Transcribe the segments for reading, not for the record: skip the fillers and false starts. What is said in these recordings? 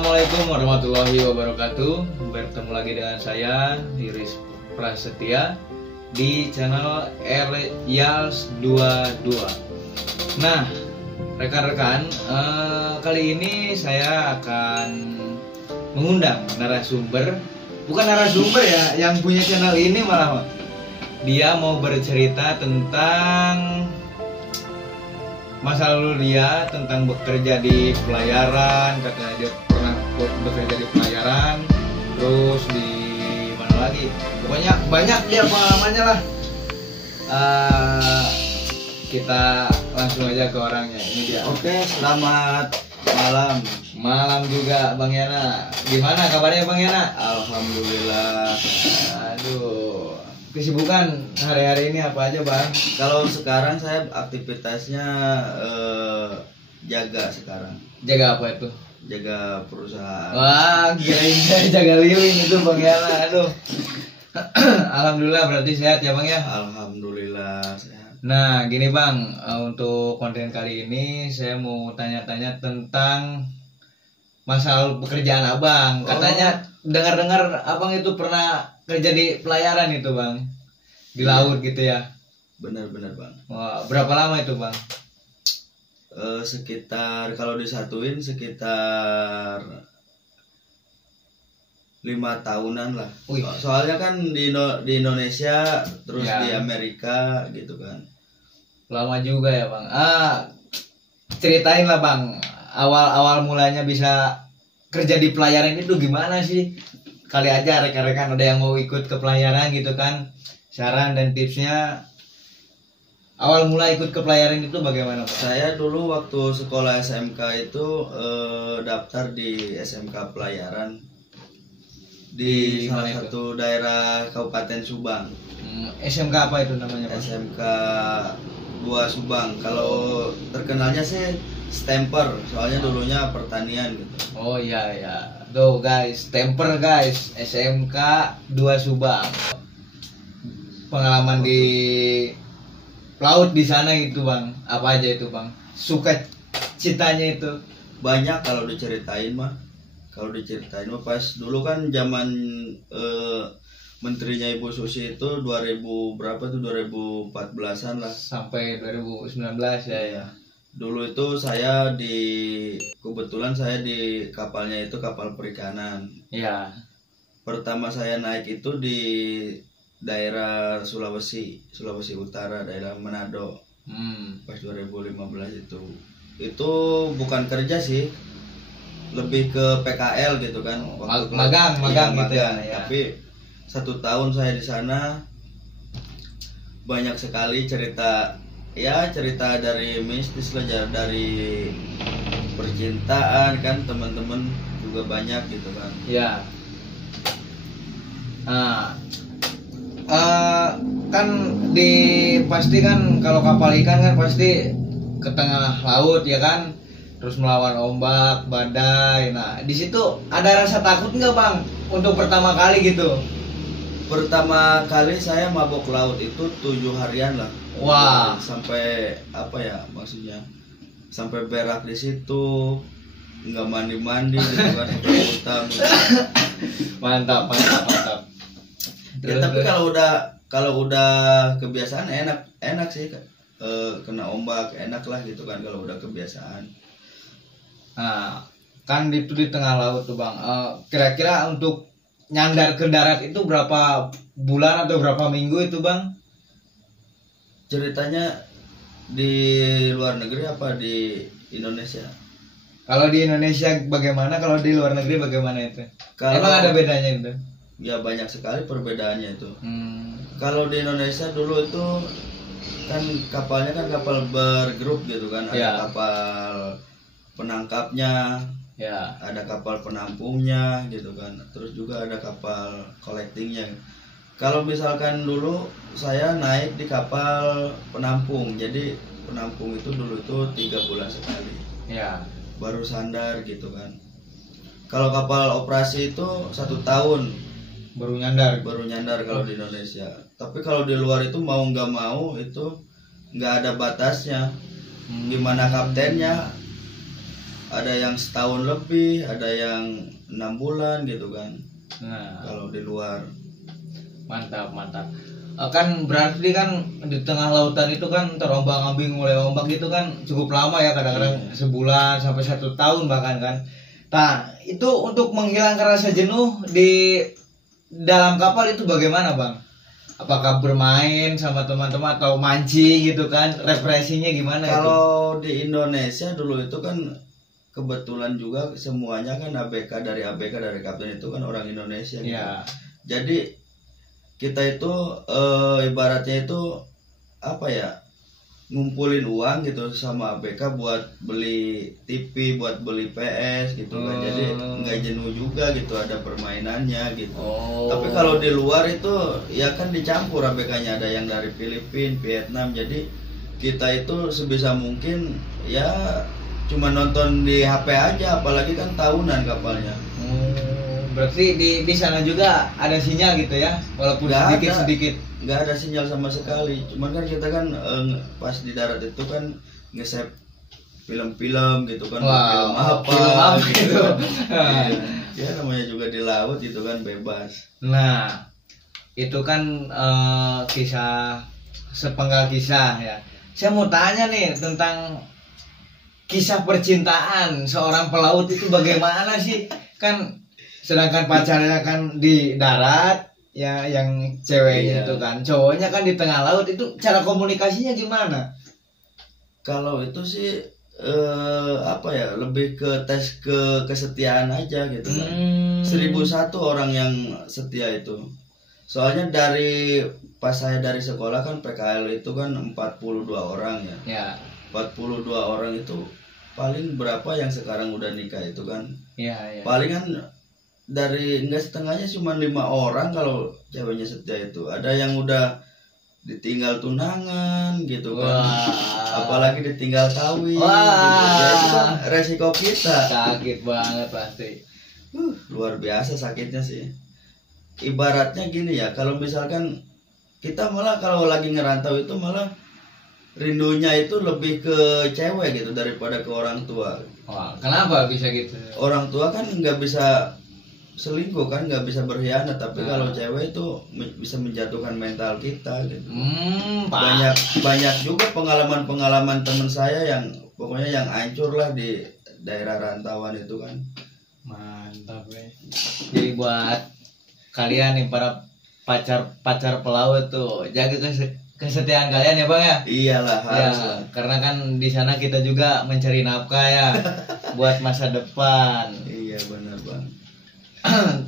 Assalamualaikum warahmatullahi wabarakatuh. Bertemu lagi dengan saya Iris Prasetya di channel Ryals 22. Nah, rekan-rekan, kali ini saya akan mengundang narasumber. Bukan narasumber ya, yang punya channel ini malah dia mau bercerita tentang masa lalu dia, tentang bekerja di pelayaran. Katanya dia pernah bekerja di pelayaran, terus di mana lagi, pokoknya banyak dia pengalamannya lah. Kita langsung aja ke orangnya. Ini dia. Oke, selamat malam juga Bang Yana. Gimana kabarnya Bang Yana? Alhamdulillah. Aduh, kesibukan hari-hari ini apa aja Bang? Kalau sekarang saya aktivitasnya jaga sekarang. Jaga apa itu? Jaga perusahaan. Wah, kirain jaga lilin itu Bang Yana. Aduh. Alhamdulillah berarti sehat ya Bang ya? Alhamdulillah sehat. Nah, gini Bang, untuk konten kali ini saya mau tanya-tanya tentang masalah pekerjaan Abang. Katanya dengar-dengar Abang itu pernah kerja di pelayaran itu Bang, di laut gitu ya? Benar-benar Bang. Wah, berapa lama itu Bang? Sekitar kalau disatuin sekitar 5 tahunan lah. Soalnya kan di Indonesia terus ya, di Amerika gitu kan. Lama juga ya Bang. Ceritain lah Bang, awal mulanya bisa kerja di pelayaran itu gimana sih? Kali aja rekan-rekan ada yang mau ikut ke pelayaran gitu kan, saran dan tipsnya. Awal mula ikut ke pelayaran itu bagaimana Bang? Saya dulu waktu sekolah SMK itu daftar di SMK pelayaran di salah satu daerah Kabupaten Subang. SMK apa itu namanya Bang? SMK 2 Subang. Kalau terkenalnya sih Stemper, soalnya dulunya pertanian gitu. Oh iya ya. Tuh guys, Stemper guys, SMK 2 Subang. Pengalaman di laut di sana gitu Bang. Apa aja itu Bang? Suka citanya itu. Banyak kalau diceritain mah. Pas dulu kan zaman menterinya Ibu Susi itu 2000 berapa tuh, 2014-an lah sampai 2019 ya. Ya. Dulu itu saya kebetulan saya di kapalnya itu kapal perikanan. Ya. Pertama saya naik itu di daerah Sulawesi Utara, daerah Manado. Pas 2015 itu bukan kerja sih, lebih ke PKL gitu kan. Magang gitu ya. Tapi 1 tahun saya di sana banyak sekali cerita dari mistis lah, dari percintaan kan, teman-teman juga banyak gitu kan. Ya. Kan pasti kan kalau kapal ikan kan pasti ke tengah laut ya kan, terus melawan ombak, badai. Nah, di situ ada rasa takut nggak Bang untuk pertama kali gitu? Pertama kali saya mabok laut itu 7 harian lah. Wah. Sampai apa ya maksudnya? Sampai berak di situ, nggak mandi gitu kan, utang. Mantap. Ya, tapi kalau udah kebiasaan enak sih. Kena ombak enak lah gitu kan kalau udah kebiasaan. Nah, kan itu di tengah laut tuh Bang. Kira-kira untuk nyandar ke darat itu berapa bulan atau berapa minggu itu Bang? Ceritanya di luar negeri apa di Indonesia? Kalau di Indonesia bagaimana, kalau di luar negeri bagaimana itu? Emang ada bedanya itu? Ya banyak sekali perbedaannya itu. Kalau di Indonesia dulu itu kan kapalnya kan kapal bergrup gitu kan. Ada kapal penangkapnya, ada kapal penampungnya gitu kan, terus juga ada kapal collectingnya. Kalau misalkan dulu saya naik di kapal penampung, jadi penampung itu dulu itu 3 bulan sekali baru sandar gitu kan. Kalau kapal operasi itu 1 tahun baru nyandar kalau di Indonesia. Tapi kalau di luar itu mau nggak mau itu nggak ada batasnya. Gimana kaptennya ada yang setahun lebih, ada yang 6 bulan gitu kan. Nah, kalau di luar. Mantap. Kan berarti kan di tengah lautan itu kan terombang-ambing oleh ombak itu kan cukup lama ya, kadang-kadang sebulan sampai 1 tahun bahkan kan. Nah, itu untuk menghilangkan rasa jenuh di dalam kapal itu bagaimana, Bang? Apakah bermain sama teman-teman atau mancing gitu kan? Refreshingnya gimana? Kalau di Indonesia dulu itu kan kebetulan juga semuanya kan ABK dari kapten itu kan orang Indonesia gitu. Ya. Jadi kita itu ibaratnya itu apa ya, ngumpulin uang gitu sama ABK buat beli TV, buat beli PS gitu kan. Jadi nggak jenuh juga gitu, ada permainannya gitu. Tapi kalau di luar itu ya kan dicampur ABK-nya, ada yang dari Filipina, Vietnam. Jadi kita itu sebisa mungkin ya cuma nonton di HP aja, apalagi kan tahunan kapalnya. Berarti di sana juga ada sinyal gitu ya, walaupun sedikit. Nggak ada sinyal sama sekali. Cuman kan kita kan pas di darat itu kan nge-save film-film gitu kan. Film apa gitu. Ya namanya juga di laut gitu kan, bebas. Nah, itu kan kisah sepenggal kisah ya. Saya mau tanya nih tentang kisah percintaan seorang pelaut itu bagaimana sih? Kan sedangkan pacarnya kan di darat ya, yang ceweknya itu kan, cowoknya kan di tengah laut, itu cara komunikasinya gimana? Kalau itu sih apa ya, lebih ke tes kesetiaan aja gitu kan. 1001 orang yang setia itu. Soalnya dari pas saya dari sekolah kan PKL itu kan 42 orang ya. 42 orang itu paling berapa yang sekarang udah nikah itu kan? Palingan dari enggak setengahnya cuma 5 orang kalau ceweknya setia itu. Ada yang udah ditinggal tunangan gitu kan. Apalagi ditinggal kawin gitu. Ya itu kan resiko kita. Sakit banget pasti. Luar biasa sakitnya sih. Ibaratnya gini ya, kalau misalkan kita malah kalau lagi ngerantau itu malah rindunya itu lebih ke cewek gitu daripada ke orang tua. Kenapa bisa gitu? Orang tua kan nggak bisa selingkuh kan, nggak bisa berkhianat, tapi kalau cewek itu bisa menjatuhkan mental kita gitu. Banyak juga pengalaman teman saya yang pokoknya yang hancur lah di daerah rantauan itu kan. Mantap ya. Jadi buat kalian nih para pacar pelaut tuh, jaga kesetiaan kalian ya Bang ya. Iyalah, harus lah. Karena kan di sana kita juga mencari nafkah ya buat masa depan. Iya benar Bang.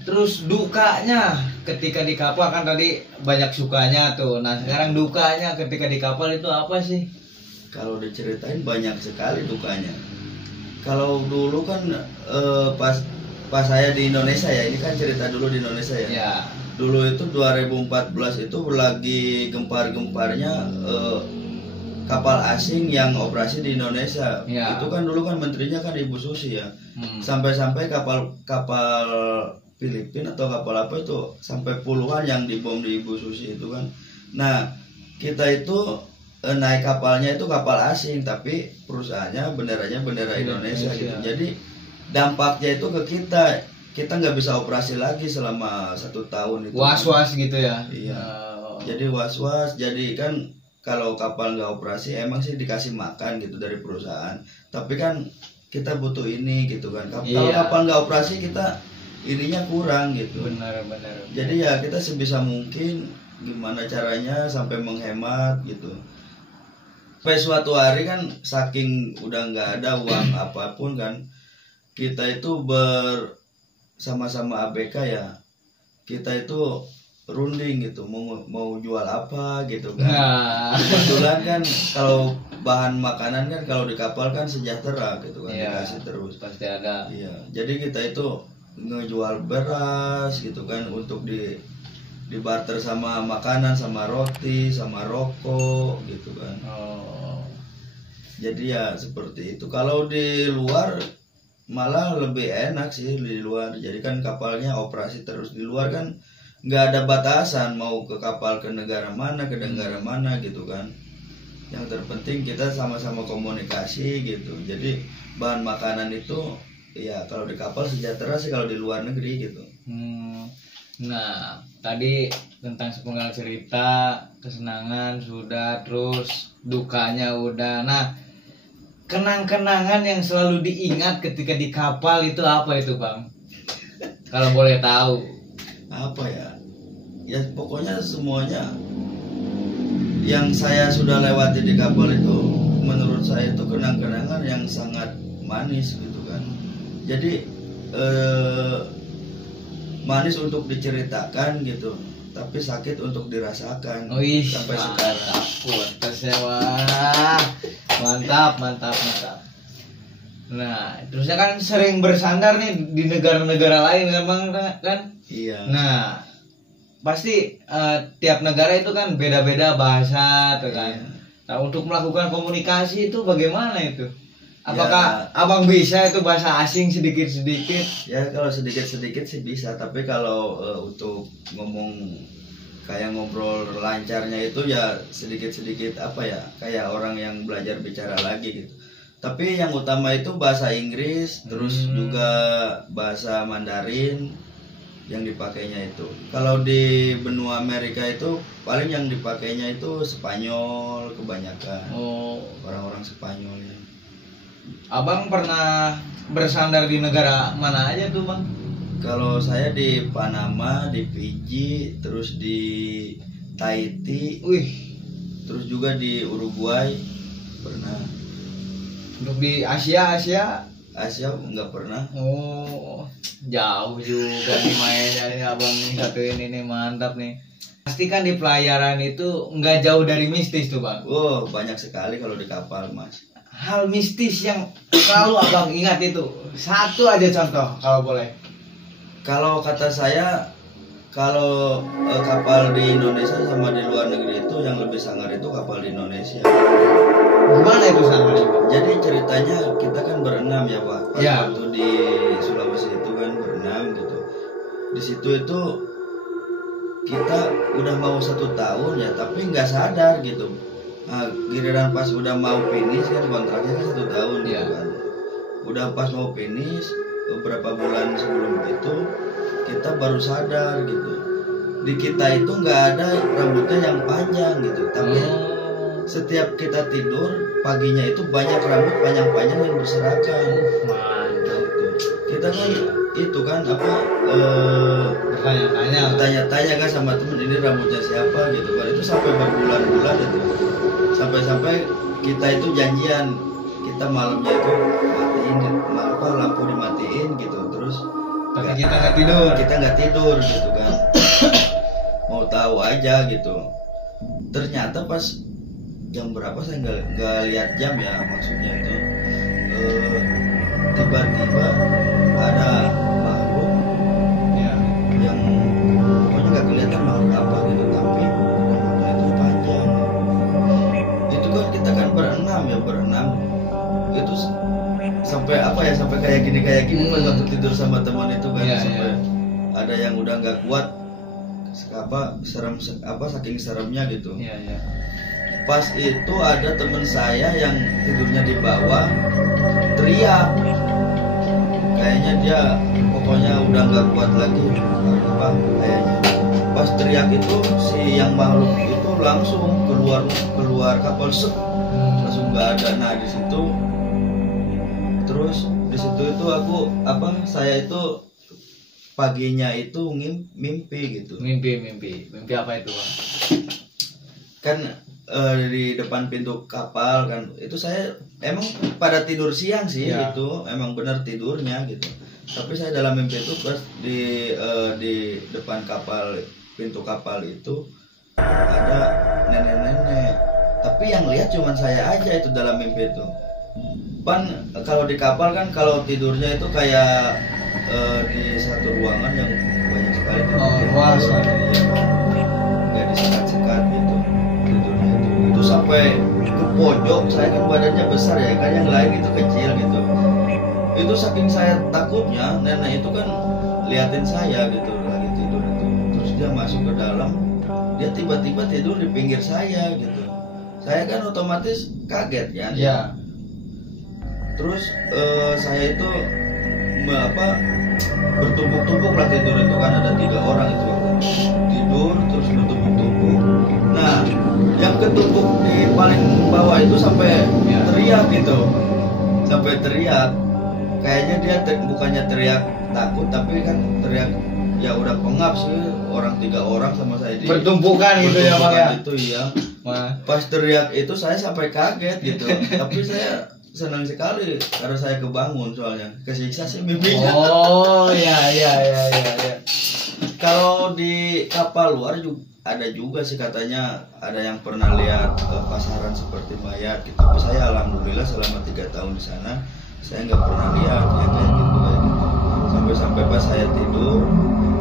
Terus dukanya ketika di kapal, kan tadi banyak sukanya tuh. Nah sekarang dukanya ketika di kapal itu apa sih? Kalau diceritain banyak sekali dukanya. Kalau dulu kan pas saya di Indonesia ya, ini kan cerita dulu di Indonesia ya. Dulu itu 2014 itu lagi gempar-gemparnya kapal asing yang operasi di Indonesia. Itu kan dulu kan menterinya kan Ibu Susi ya. Sampai-sampai kapal Filipina atau kapal apa itu sampai puluhan yang dibom di Ibu Susi itu kan. Nah, kita itu naik kapalnya itu kapal asing, tapi perusahaannya benderanya bendera Indonesia gitu. Jadi dampaknya itu ke kita nggak bisa operasi lagi selama 1 tahun itu. Was-was gitu ya. Iya. Jadi was-was. Jadi kan kalau kapal nggak operasi emang sih dikasih makan gitu dari perusahaan, tapi kan kita butuh ini gitu kan. Kalau kapal nggak operasi kita ininya kurang gitu. Benar. Jadi ya kita sebisa mungkin gimana caranya sampai menghemat gitu. Sampai suatu hari kan saking udah nggak ada uang apapun kan, kita itu bersama-sama ABK ya, kita itu runding gitu, mau jual apa gitu kan. Kebetulan kan kalau bahan makanan kan kalau di kapal kan sejahtera gitu kan, dikasih terus pasti ada. Iya, jadi kita itu ngejual beras gitu kan untuk dibarter sama makanan, sama roti, sama rokok gitu kan. Jadi ya seperti itu. Kalau di luar malah lebih enak sih di luar. Jadi kan kapalnya operasi terus di luar kan, nggak ada batasan mau ke kapal ke negara mana gitu kan. Yang terpenting kita sama-sama komunikasi gitu. Jadi bahan makanan itu ya kalau di kapal sejahtera sih kalau di luar negeri gitu. Nah tadi tentang sepenggal cerita, kesenangan sudah, terus dukanya udah. Nah kenang-kenangan yang selalu diingat ketika di kapal itu apa itu Bang? Kalau boleh tahu. Apa ya? Ya pokoknya semuanya yang saya sudah lewati di kapal itu menurut saya itu kenang-kenangan yang sangat manis gitu kan. Jadi manis untuk diceritakan gitu, tapi sakit untuk dirasakan. Sampai sekarang. Mantap. Nah, terusnya kan sering bersandar nih di negara-negara lain kan Bang kan? Iya. Nah, pasti tiap negara itu kan beda-beda bahasa tuh kan. Iya. Nah, untuk melakukan komunikasi itu bagaimana itu? Apakah abang bisa itu bahasa asing sedikit-sedikit? Ya kalau sedikit-sedikit sih bisa, tapi kalau untuk ngomong kayak ngobrol lancarnya itu ya sedikit-sedikit apa ya, kayak orang yang belajar bicara lagi gitu. Tapi yang utama itu bahasa Inggris, terus juga bahasa Mandarin yang dipakainya itu. Kalau di benua Amerika itu paling yang dipakainya itu Spanyol kebanyakan. Orang-orang Spanyolnya. Abang pernah bersandar di negara mana aja tuh Bang? Kalau saya di Panama, di Fiji, terus di Tahiti, terus juga di Uruguay pernah. Untuk di Asia nggak pernah. Jauh juga nih mainnya nih abang nih, satu ini nih mantap nih. Pasti kan di pelayaran itu nggak jauh dari mistis tuh Bang. Banyak sekali kalau di kapal Mas. Hal mistis yang selalu abang ingat itu satu aja contoh kalau boleh. Kalau kata saya, kalau kapal di Indonesia sama di luar negeri itu yang lebih sangar itu kapal di Indonesia. Gimana itu sangarnya? Jadi ceritanya kita kan berenam ya Pak. Waktu di Sulawesi itu kan berenam gitu. Di situ itu kita udah mau 1 tahun ya, tapi nggak sadar gitu. Nah, giliran pas udah mau finish kan, kontraknya kan 1 tahun gitu kan. Udah pas mau finish beberapa bulan sebelum itu kita baru sadar gitu. Di kita itu nggak ada rambutnya yang panjang gitu, tapi setiap kita tidur paginya itu banyak rambut panjang-panjang yang berserakan. Gitu. Kita kan itu kan apa bertanya-tanya kan sama temen, ini rambutnya siapa gitu kan. Itu sampai berbulan-bulan itu, sampai kita itu janjian kita malamnya itu matiin lampu dimatiin gitu, terus tapi kita nggak tidur gitu kan. Mau tahu aja gitu. Ternyata pas jam berapa saya nggak lihat jam ya, maksudnya itu tiba-tiba ada makhluk yang pokoknya nggak kelihatan makhluk apa gitu, tapi rambutnya itu panjang. Itu kan kita kan berenam itu sampai apa ya, sampai kayak gini pas waktu tidur sama teman itu kan, sampai ada yang udah nggak kuat saking seremnya gitu. Pas itu ada teman saya yang tidurnya di bawah teriak, kayaknya dia pokoknya udah nggak kuat lagi kayaknya. Pas teriak itu si yang makhluk itu langsung keluar kapal langsung nggak ada. Nah di situ itu aku saya itu paginya itu mimpi gitu. Mimpi apa itu Bang? Kan di depan pintu kapal kan, itu saya emang pada tidur siang sih. Itu emang benar tidurnya gitu, tapi saya dalam mimpi itu pas di depan kapal, pintu kapal itu ada nenek-nenek, tapi yang lihat cuma saya aja itu dalam mimpi itu. Pan kalau di kapal kan kalau tidurnya itu kayak di satu ruangan yang banyak sekali luas nggak disekat-sekat gitu tidurnya itu sampai ke pojok. Saya kan badannya besar ya kan, yang lain itu kecil gitu. Itu saking saya takutnya, nenek itu kan liatin saya gitu lagi tidur itu, terus dia masuk ke dalam, dia tiba-tiba tidur di pinggir saya gitu. Saya kan otomatis kaget kan. Terus saya itu bertumpuk-tumpuk lah tidur itu kan, ada 3 orang itu tidur terus bertumpuk-tumpuk. Nah yang ketumpuk di paling bawah itu sampai teriak gitu, sampai teriak. Kayaknya dia bukannya teriak takut, tapi kan teriak ya udah pengap sih, orang 3 orang sama saya di bertumpukan gitu ya Bang ya. Itu iya. Pas teriak itu saya sampai kaget gitu. Tapi saya senang sekali karena saya kebangun, soalnya kesiksa sih mimpinya. Oh ya. Kalau di kapal luar juga ada juga sih, katanya ada yang pernah lihat pasaran seperti mayat gitu. Tapi saya alhamdulillah selama 3 tahun di sana saya nggak pernah lihat yang kayak gitu. Sampai pas saya tidur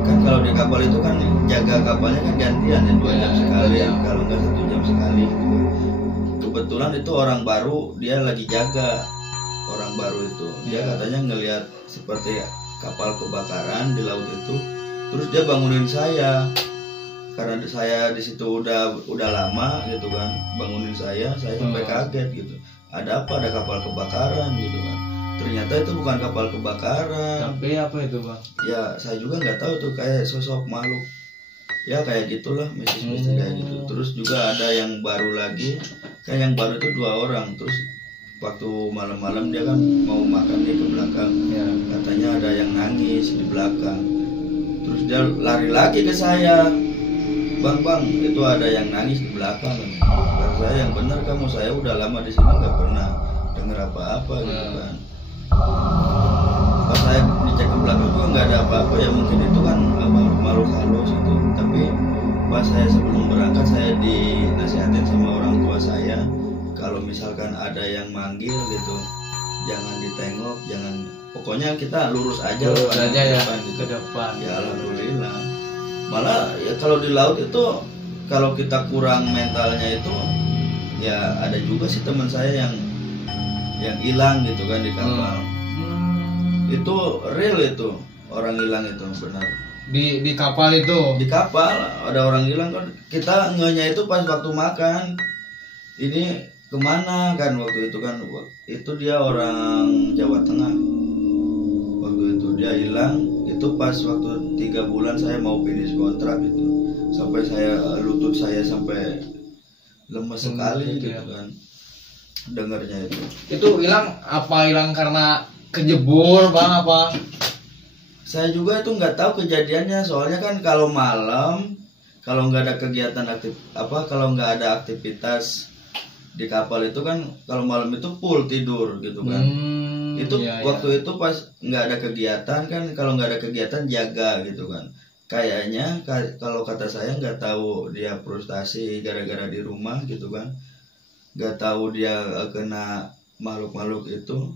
kan, kalau di kapal itu kan jaga kapalnya kan gantian ya, 2 jam sekali, kalau nggak 1 jam sekali gitu. Kebetulan itu orang baru, dia lagi jaga. Orang baru itu dia katanya ngelihat seperti kapal kebakaran di laut itu, terus dia bangunin saya karena saya di situ udah lama gitu kan, bangunin saya sampai kaget gitu. Ada apa, ada kapal kebakaran gitu kan. Ternyata itu bukan kapal kebakaran. Tapi apa itu Bang? Ya saya juga nggak tahu tuh, kayak sosok makhluk ya kayak gitulah, mistis kayak gitu. Terus juga ada yang baru lagi, kayak yang baru itu 2 orang. Terus waktu malam-malam dia kan mau makan nih ke belakang, katanya ada yang nangis di belakang. Terus dia lari lagi ke saya, bang itu ada yang nangis di belakang. Kata saya, yang benar kamu, saya udah lama di sini nggak pernah dengar apa-apa gitu kan. Pas saya dicek ke belakang juga nggak ada apa-apa, ya mungkin itu kan makhluk halus itu. Tapi pas saya sebelum berangkat saya dinasihatin sama orang tua saya, kalau misalkan ada yang manggil gitu jangan ditengok, jangan, pokoknya kita lurus aja ya, gitu. Ke depan. Ya alhamdulillah. Malah ya kalau di laut itu kalau kita kurang mentalnya itu, ya ada juga sih teman saya yang hilang gitu kan di kapal. Itu real, itu orang hilang itu benar. Di kapal itu. Di kapal ada orang hilang kan. Kita ngenya itu pas waktu makan. Ini kemana kan waktu itu kan? Itu dia orang Jawa Tengah. Waktu itu dia hilang. Itu pas waktu 3 bulan saya mau finish kontrak itu. Sampai lutut saya sampai lemes sekali gitu kan. Dengarnya itu. Itu hilang karena kejebur Bang apa? Saya juga itu nggak tahu kejadiannya, soalnya kan kalau malam, kalau nggak ada kegiatan kalau nggak ada aktivitas di kapal itu kan, kalau malam itu full tidur gitu kan. Itu waktu itu pas nggak ada kegiatan kan, kalau nggak ada kegiatan jaga gitu kan. Kayaknya kalau kata saya, nggak tahu dia frustasi gara-gara di rumah gitu kan, nggak tahu dia kena makhluk-makhluk itu.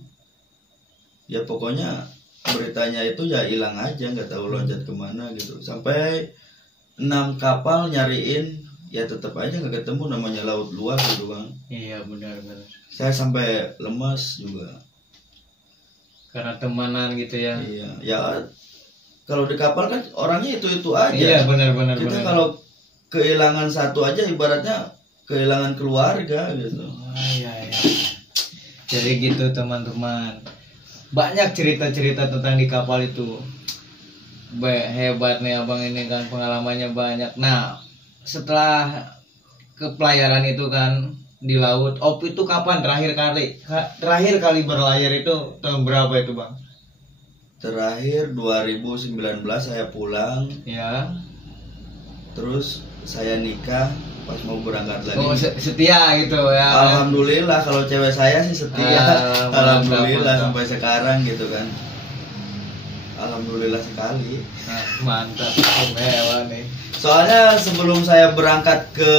Ya pokoknya beritanya itu ya hilang aja, nggak tahu loncat kemana gitu. Sampai 6 kapal nyariin, ya tetap aja nggak ketemu, namanya laut luas gitu kan. Iya benar. Saya sampai lemas juga. Karena temanan gitu ya. Iya, ya kalau di kapal kan orangnya itu aja. Iya benar. Kita kalau kehilangan satu aja ibaratnya kehilangan keluarga gitu. Iya. Jadi gitu teman-teman. Banyak cerita-cerita tentang di kapal itu. Hebat nih abang ini kan, pengalamannya banyak. Nah setelah ke pelayaran itu kan di laut, Op itu kapan terakhir kali berlayar itu tahun berapa itu Bang? Terakhir 2019 saya pulang. Ya. Terus saya nikah pas mau berangkat lagi. Oh setia gitu ya. Alhamdulillah, kalau cewek saya sih setia. Alhamdulillah sampai sekarang gitu kan. Alhamdulillah sekali. Mantap, hewan nih. Soalnya sebelum saya berangkat ke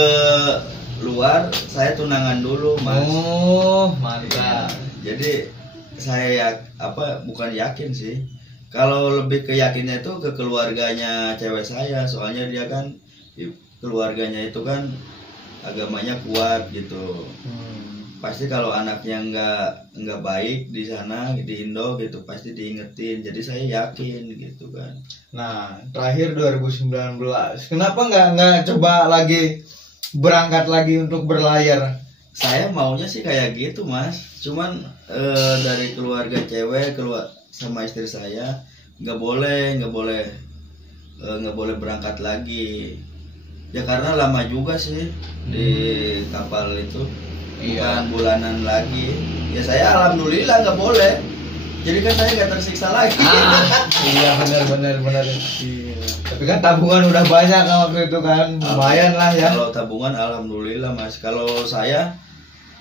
luar, saya tunangan dulu Mas. Oh mantap. Jadi saya bukan yakin sih. Kalau lebih ke yakinnya itu ke keluarganya cewek saya, soalnya dia kan keluarganya itu kan agamanya kuat gitu. Pasti kalau anaknya nggak baik di sana di Indo gitu pasti diingetin. Jadi saya yakin gitu kan. Nah terakhir 2019, kenapa nggak coba lagi berangkat lagi untuk berlayar saya maunya sih kayak gitu mas, cuman dari keluarga cewek keluar sama istri saya nggak boleh berangkat lagi ya, karena lama juga sih di kapal itu, bukan bulanan lagi ya. Saya alhamdulillah nggak boleh, jadi kan saya nggak tersiksa lagi. Iya benar. Iya. Tapi kan tabungan udah banyak kan waktu itu kan, lumayan lah ya. Kalau tabungan alhamdulillah mas. Kalau saya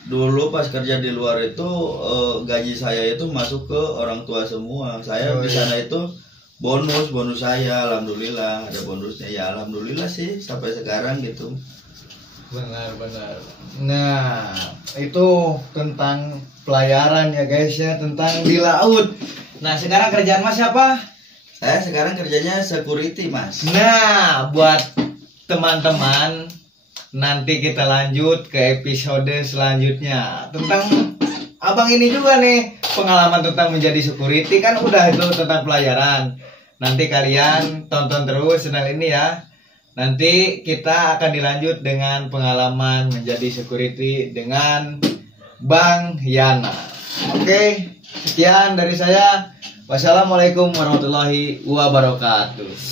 dulu pas kerja di luar itu gaji saya itu masuk ke orang tua semua. Saya di sana itu bonus saya alhamdulillah ada bonusnya ya, alhamdulillah sih sampai sekarang gitu. Benar. Nah itu tentang pelayaran ya guys ya, tentang di laut. Nah sekarang kerjaan mas siapa? Saya sekarang kerjanya security mas. Nah buat teman-teman, nanti kita lanjut ke episode selanjutnya tentang abang ini juga nih, pengalaman tentang menjadi security. Kan udah itu tentang pelayaran. Nanti kalian tonton terus channel ini ya. Nanti kita akan dilanjut dengan pengalaman menjadi security dengan Bang Yana. Oke, sekian dari saya. Wassalamualaikum warahmatullahi wabarakatuh.